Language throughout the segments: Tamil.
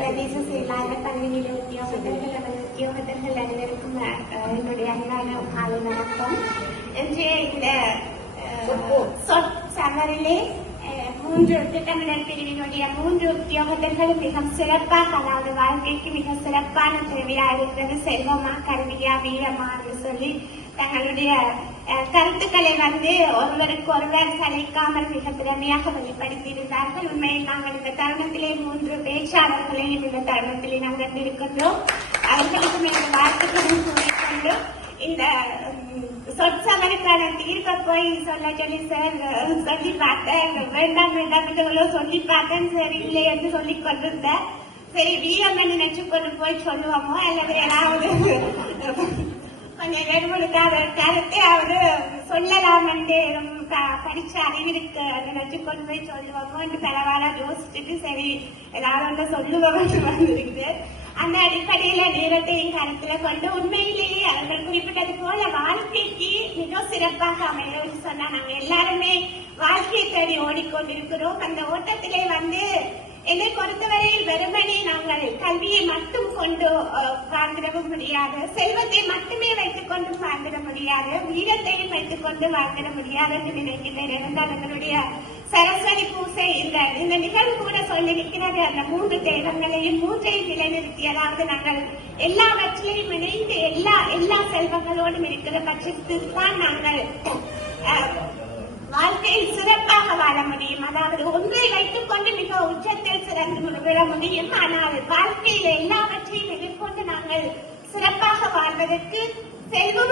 பிரதேச செயலாளர் நில உத்தியோகத்தர்கள் அவர்கள் உத்தியோகத்தர்கள் அனைவருக்கும் என்னுடைய அன்பான காலை வணக்கம் இன்றைய இந்த அஹ், மூன்று திட்டமிடல் பிரிவினுடைய மூன்று உத்தியோகத்தர்களும் மிக சிறப்பாக அதாவது வாழ்க்கைக்கு மிக சிறப்பான தேவையா இருக்கிறது செல்வமா கல்வியா வீரமா என்று சொல்லி தங்களுடைய கருத்துக்களை வந்து ஒருவருக்கு ஒருவர் சளைக்காமல் மிக திறமையாக வெளிப்படுத்தியிருந்தார்கள் உண்மையில் நாங்கள் இந்த தருணத்திலே மூன்று இந்த தருணத்திலே நாங்கள் இருக்கின்றோம் அவர்களுக்கும் எங்கள் வாழ்த்துக்களும் கூறிக்கொண்டு இந்த உம், தீர்க்க தீர்ப்பை போய் சொல்ல சொல்லி சார் சொல்லி பார்த்தேன் வேண்டாம் வேண்டாம் என்று எவ்வளவு சொல்லி பார்த்தேன் சரி இல்லை என்று சொல்லிக் கொண்டிருந்தேன் சரி வீரம் நினைச்சு கொண்டு போய் சொல்லுவோமோ அல்லது ஏதாவது கொஞ்சம் வெறுமனுக்காக கருத்தை அவரு சொல்லலாம் என்று படிச்ச அறிவிருக்கு நினைச்சு கொண்டு போய் சொல்லுவோமோ என்று பலவாரா யோசிச்சுட்டு சரி ஏதாவது ஒன்று சொல்லுவோம் வந்திருக்குது. அந்த அடிப்படையில நேரத்தையும் கருத்துல கொண்டு உண்மையிலேயே அவர்கள் குறிப்பிட்டது போல வாழ்க்கைக்கு மிக சிறப்பாக அமையும் சொன்னா நாங்க எல்லாருமே வாழ்க்கையை தேடி ஓடிக்கொண்டிருக்கிறோம். அந்த ஓட்டத்திலே வந்து என்னை பொறுத்தவரையில் வெறுமனே நாங்கள் கல்வியை மட்டும் கொண்டு அஹ், வாழ்ந்திடவும் முடியாது. செல்வத்தை மட்டுமே வைத்துக் முடியாது உயிரத்தையும் வைத்துக் கொண்டு வாழ்ந்திட முடியாது என்று நினைக்கிறேன் இருந்தால் எங்களுடைய சரஸ்வதி பூசை இந்த இந்த நிகழ்வு கூட சொல்லியிருக்கிறது. அந்த மூன்று தெய்வங்களையும் மூன்றையும் நிலைநிறுத்தி அதாவது நாங்கள் எல்லாவற்றிலையும் இணைந்து எல்லா எல்லா செல்வங்களோடும் இருக்கிற பட்சத்தில் தான் நாங்கள் வாழ்க்கையில் சிறப்பாக வாழ முடியும். அதாவது ஒன்றை வைத்துக் கொண்டு மிக உச்சத்தில் சிறந்து விட முடியும். ஆனால் வாழ்க்கையில் எல்லாவற்றையும் எதிர்கொண்டு நாங்கள் சிறப்பாக வாழ்வதற்கு செல்வம்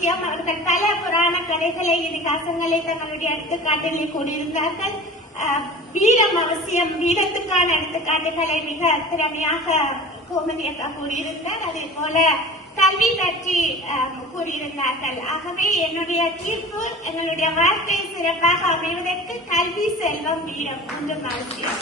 அவசியம் அவர்கள் பல புராண கதைகளை இதிகாசங்களை தங்களுடைய எடுத்துக்காட்டிலே கூறியிருந்தார்கள். வீரம் அவசியம். வீரத்துக்கான எடுத்துக்காட்டுகளை மிக திறமையாக கோமதி அக்கா கூறியிருந்தார். அதே போல கல்வி பற்றி கூறியிருந்தார்கள். ஆகவே என்னுடைய தீர்ப்பு எங்களுடைய வாழ்க்கை சிறப்பாக அமைவதற்கு கல்வி செல்வம் வீரம் மூன்றும் அவசியம்.